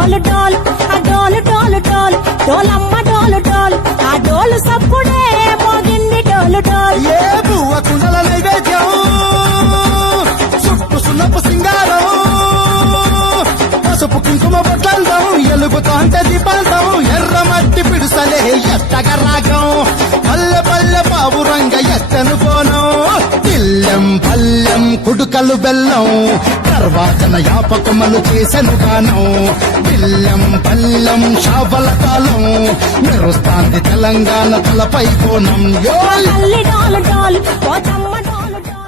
డోలు డోలు ఆ డోలు డోలు డోలు డోలమ్మ డోలు డోలు ఆ డోలు సప్పుడే మోగింది డోలు డోలు. ఏ బువ్వ కుండల నైవేద్యం సుప్పు సున్నపు సింగారం పసుపు కుంకుమ బొట్లందం ఎలుగుతో అంటే దీపాంతం ఎర్ర మట్టి పిడుసలే ఎత్తగ రాగం పల్లె పల్లె పావురంగ ఎత్తను కోణం తిల్లెం పల్లెం కుడుకలు బెల్లం తర్వాతన యాపకమలు చేసెను గానం తిల్లెం పల్లెం షావల కాలం మెరుస్తాంది తెలంగాణ తలపై కోణం.